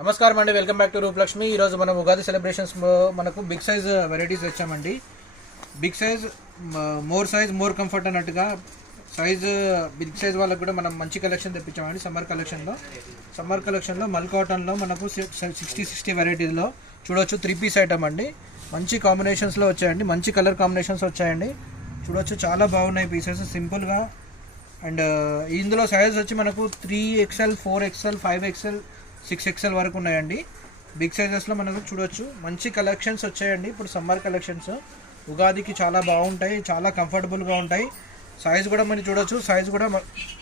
నమస్కారం అండి, welcome back to Roopalakshmi. ఈరోజు మనం ఉగాది సెలబ్రేషన్స్ మనకు బిగ్ సైజ్ వెరైటీస్ తెచ్చామండి. Big size, more size more comfort అన్నట్టుగా బిగ్ సైజ్ వాళ్ళకి కూడా మనం మంచి కలెక్షన్ తెప్పించామండి. సమ్మర్ కలెక్షన్లో మల్ కాటన్లో మనకు 60 వెరైటీలో చూడొచ్చు. 3 పీస్ ఐటమ్ అండి. మంచి కాంబినేషన్స్లో వచ్చాయండి, మంచి కలర్ కాంబినేషన్స్ వచ్చాయండి. చూడొచ్చు, చాలా బాగున్నాయి పీసెస్ సింపుల్గా. అండ్ ఇందులో సైజ్ వచ్చి మనకు 3XL, 4XL, 5XL, 6XL వరకు ఉన్నాయండి. బిగ్ సైజెస్లో మనకు చూడొచ్చు, మంచి కలెక్షన్స్ వచ్చాయండి. ఇప్పుడు సమ్మర్ కలెక్షన్స్ ఉగాదికి చాలా బాగుంటాయి, చాలా కంఫర్టబుల్గా ఉంటాయి. సైజ్ కూడా మనం చూడొచ్చు, సైజ్ కూడా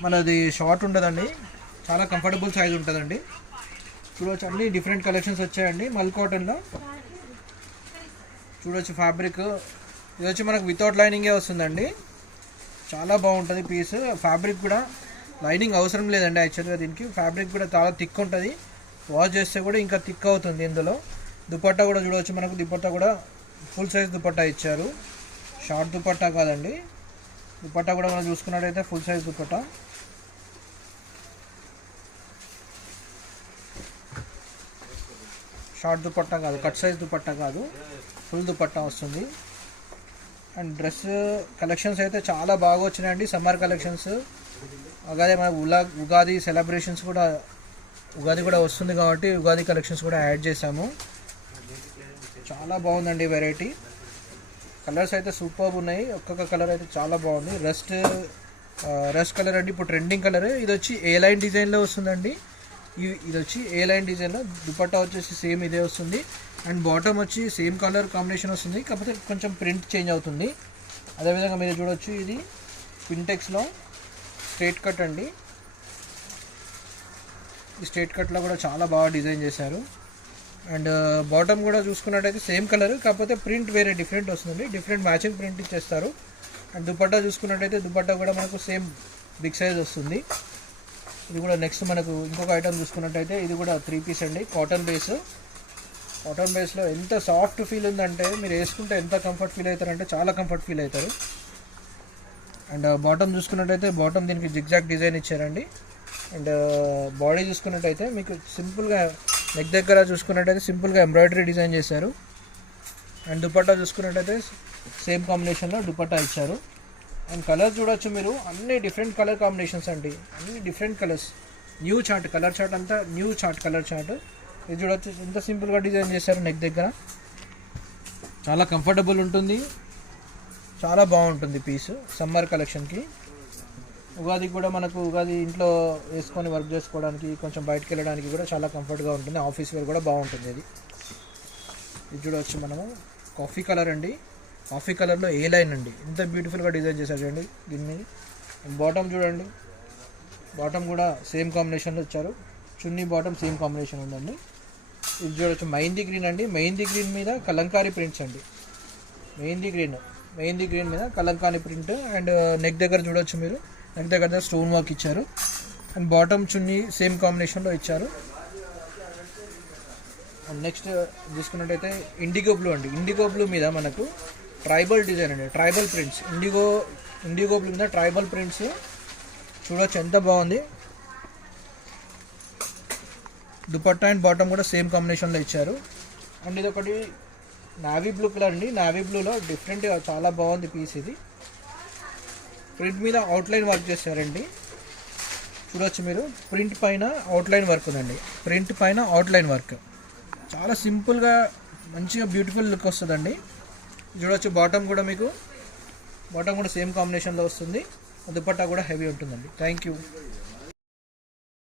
మనది షార్ట్ ఉండదండి, చాలా కంఫర్టబుల్ సైజ్ ఉంటుందండి. చూడొచ్చు, అన్ని డిఫరెంట్ కలెక్షన్స్ వచ్చాయండి. మల్ కాటన్లో చూడొచ్చు. ఫ్యాబ్రిక్ ఇది వచ్చి మనకు వితౌట్ లైనింగే వస్తుందండి. చాలా బాగుంటుంది పీస్. ఫ్యాబ్రిక్ కూడా లైనింగ్ అవసరం లేదండి. యాక్చువల్గా దీనికి ఫ్యాబ్రిక్ కూడా చాలా థిక్ ఉంటుంది. వాష్ చేస్తే కూడా ఇంకా థిక్ అవుతుంది. ఇందులో దుపట్టా కూడా చూడవచ్చు. మనకు దుపట్టా కూడా ఫుల్ సైజ్ దుపట్టా ఇచ్చారు, షార్ట్ దుపట్టా కాదండి. దుపట్టా కూడా మనం చూసుకున్నట్టయితే full size dupatta. Short dupatta కాదు, కట్ సైజ్ దుపట్టా కాదు, ఫుల్ దుపట్టా వస్తుంది. అండ్ డ్రెస్ కలెక్షన్స్ అయితే చాలా బాగా వచ్చినాయండి. సమ్మర్ కలెక్షన్స్ అలాగే మన ఉగాది సెలబ్రేషన్స్ కూడా, ఉగాది కూడా వస్తుంది కాబట్టి ఉగాది కలెక్షన్స్ కూడా యాడ్ చేసాము. చాలా బాగుందండి వెరైటీ. కలర్స్ అయితే సూపర్ ఉన్నాయి. ఒక్కొక్క కలర్ అయితే చాలా బాగుంది. రస్ట్ కలర్ అండి, ఇప్పుడు ట్రెండింగ్ కలర్. ఇది వచ్చి ఏ లైన్ డిజైన్లో వస్తుందండి. ఇది వచ్చి ఏ లైన్ డిజైన్లో. దుపట్టా వచ్చేసి సేమ్ ఇదే వస్తుంది. అండ్ బాటమ్ వచ్చి సేమ్ కలర్ కాంబినేషన్ వస్తుంది, కాకపోతే కొంచెం ప్రింట్ చేంజ్ అవుతుంది. అదేవిధంగా మీరు చూడొచ్చు, ఇది పింటెక్స్లో స్ట్రేట్ కట్ అండి. ఈ స్ట్రేట్ కట్లో కూడా చాలా బాగా డిజైన్ చేశారు. అండ్ బాటమ్ కూడా చూసుకున్నట్టయితే సేమ్ కలర్, కాకపోతే ప్రింట్ వేరే డిఫరెంట్ వస్తుందండి. డిఫరెంట్ మ్యాచింగ్ ప్రింట్ ఇచ్చేస్తారు. అండ్ దుపట్టా చూసుకున్నట్టయితే దుపట్టా కూడా మనకు సేమ్ బిగ్ సైజ్ వస్తుంది. ఇది కూడా నెక్స్ట్ మనకు ఇంకొక ఐటమ్ చూసుకున్నట్టయితే ఇది కూడా 3 పీస్ అండి. కాటన్ బేస్లో ఎంత సాఫ్ట్ ఫీల్ ఉందంటే మీరు వేసుకుంటే ఎంత కంఫర్ట్ ఫీల్ అవుతారంటే చాలా కంఫర్ట్ ఫీల్ అవుతారు. అండ్ బాటమ్ చూసుకున్నట్టయితే బాటమ్ దీనికి జిగ్జాగ్ డిజైన్ ఇచ్చారండి. అండ్ బాడీ చూసుకున్నట్టయితే మీకు సింపుల్గా నెక్ దగ్గర చూసుకున్నట్టయితే సింపుల్గా ఎంబ్రాయిడరీ డిజైన్ చేశారు. అండ్ దుపట్టా చూసుకున్నట్టయితే సేమ్ కాంబినేషన్లో దుపట్టా ఇచ్చారు. అండ్ కలర్ చూడొచ్చు మీరు, అన్ని డిఫరెంట్ కలర్ కాంబినేషన్స్ అండి, అన్ని different colours. New chart, colour chart అంతా న్యూ చార్ట్, కలర్ చార్ట్. ఇది చూడొచ్చు, ఎంత సింపుల్గా డిజైన్ చేశారు. నెక్ దగ్గర చాలా కంఫర్టబుల్ ఉంటుంది, చాలా బాగుంటుంది పీస్ సమ్మర్ కలెక్షన్కి. ఉగాది కూడా మనకు ఉగాది ఇంట్లో వేసుకొని వర్క్ చేసుకోవడానికి, కొంచెం బయటకు వెళ్ళడానికి కూడా చాలా కంఫర్ట్గా ఉంటుంది. ఆఫీస్ వేర్ కూడా బాగుంటుంది. ఇది చూడవచ్చు మనము, కాఫీ కలర్ అండి. కాఫీ కలర్లో ఏ లైన్ అండి, ఎంత బ్యూటిఫుల్గా డిజైన్ చేశారు చూడండి దీని మీద. బాటమ్ చూడండి, బాటమ్ కూడా సేమ్ కాంబినేషన్లో ఇచ్చారు. చున్నీ బాటమ్ సేమ్ కాంబినేషన్ ఉందండి. ఇది చూడవచ్చు, మెహందీ గ్రీన్ అండి. మెహందీ గ్రీన్ మీద కలంకారీ ప్రింట్స్ అండి. మెహందీ గ్రీన్ మీద కలంకారీ ప్రింట్. అండ్ నెక్ దగ్గర చూడవచ్చు మీరు, నెక్ దగ్గర స్టోన్ వర్క్ ఇచ్చారు. అండ్ బాటమ్ చున్నీ సేమ్ కాంబినేషన్లో ఇచ్చారు. అండ్ నెక్స్ట్ చూసుకున్నట్టయితే ఇండిగో బ్లూ అండి. ఇండిగో బ్లూ మీద మనకు ట్రైబల్ డిజైన్ అండి, ట్రైబల్ ప్రింట్స్. ఇండిగో బ్లూ మీద ట్రైబల్ ప్రింట్స్ చూడవచ్చు, ఎంత బాగుంది. దుపట్టా అండ్ బాటమ్ కూడా సేమ్ కాంబినేషన్లో ఇచ్చారు. అండ్ ఇది ఒకటి నావీ బ్లూ కలర్ అండి. నావీ బ్లూలో డిఫరెంట్గా చాలా బాగుంది పీస్. ఇది ప్రింట్ మీద అవుట్లైన్ వర్క్ చేశారండి. చూడవచ్చు మీరు, ప్రింట్ పైన అవుట్లైన్ వర్క్ ఉందండి. ప్రింట్ పైన అవుట్లైన్ వర్క్ చాలా సింపుల్గా మంచిగా బ్యూటిఫుల్ లుక్ వస్తుందండి. చూడవచ్చు, బాటమ్ కూడా సేమ్ కాంబినేషన్లో వస్తుంది. దుపట్టా కూడా హెవీ ఉంటుందండి. Thank you.